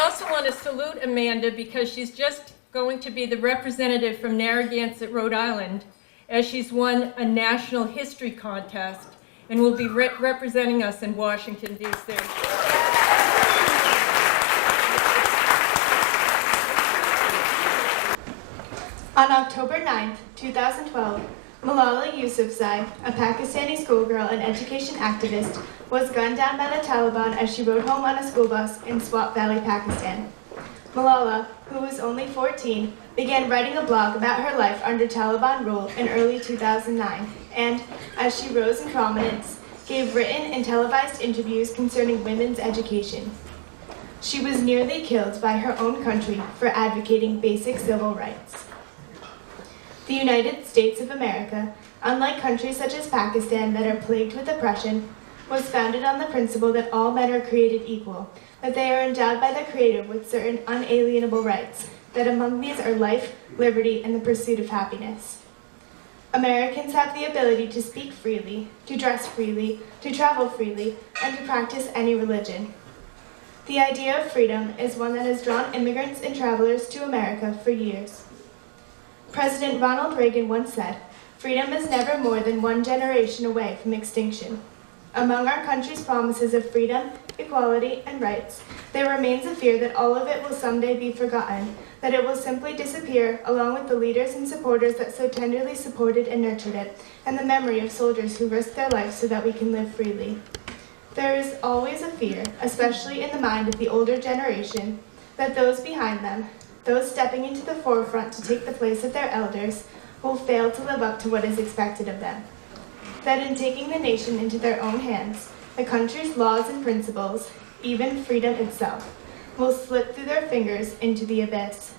also want to salute Amanda because she's just going to be the representative from Narragansett, Rhode Island, as she's won a national history contest and will be representing us in Washington, D.C. On October 9, 2012, Malala Yousafzai, a Pakistani schoolgirl and education activist, was gunned down by the Taliban as she rode home on a school bus in Swat Valley, Pakistan. Malala, who was only 14, began writing a blog about her life under Taliban rule in early 2009, and, as she rose in prominence, gave written and televised interviews concerning women's education. She was nearly killed by her own country for advocating basic civil rights. The United States of America, unlike countries such as Pakistan that are plagued with oppression, was founded on the principle that all men are created equal, that they are endowed by the Creator with certain unalienable rights, that among these are life, liberty, and the pursuit of happiness. Americans have the ability to speak freely, to dress freely, to travel freely, and to practice any religion. The idea of freedom is one that has drawn immigrants and travelers to America for years. President Ronald Reagan once said, "Freedom is never more than one generation away from extinction." Among our country's promises of freedom, equality, and rights, there remains a fear that all of it will someday be forgotten, that it will simply disappear along with the leaders and supporters that so tenderly supported and nurtured it, and the memory of soldiers who risked their lives so that we can live freely. There is always a fear, especially in the mind of the older generation, that those behind them, those stepping into the forefront to take the place of their elders, will fail to live up to what is expected of them. That in taking the nation into their own hands, the country's laws and principles, even freedom itself, will slip through their fingers into the abyss.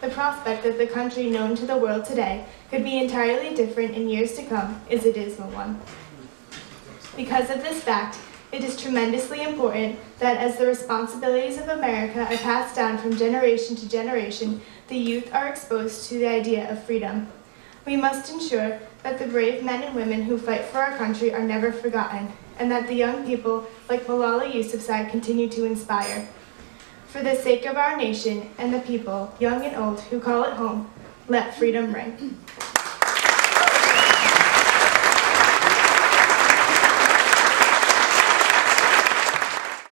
The prospect that the country known to the world today could be entirely different in years to come is a dismal one. Because of this fact, it is tremendously important that as the responsibilities of America are passed down from generation to generation, the youth are exposed to the idea of freedom. We must ensure that the brave men and women who fight for our country are never forgotten, and that the young people like Malala Yousafzai continue to inspire. For the sake of our nation and the people, young and old, who call it home, let freedom ring.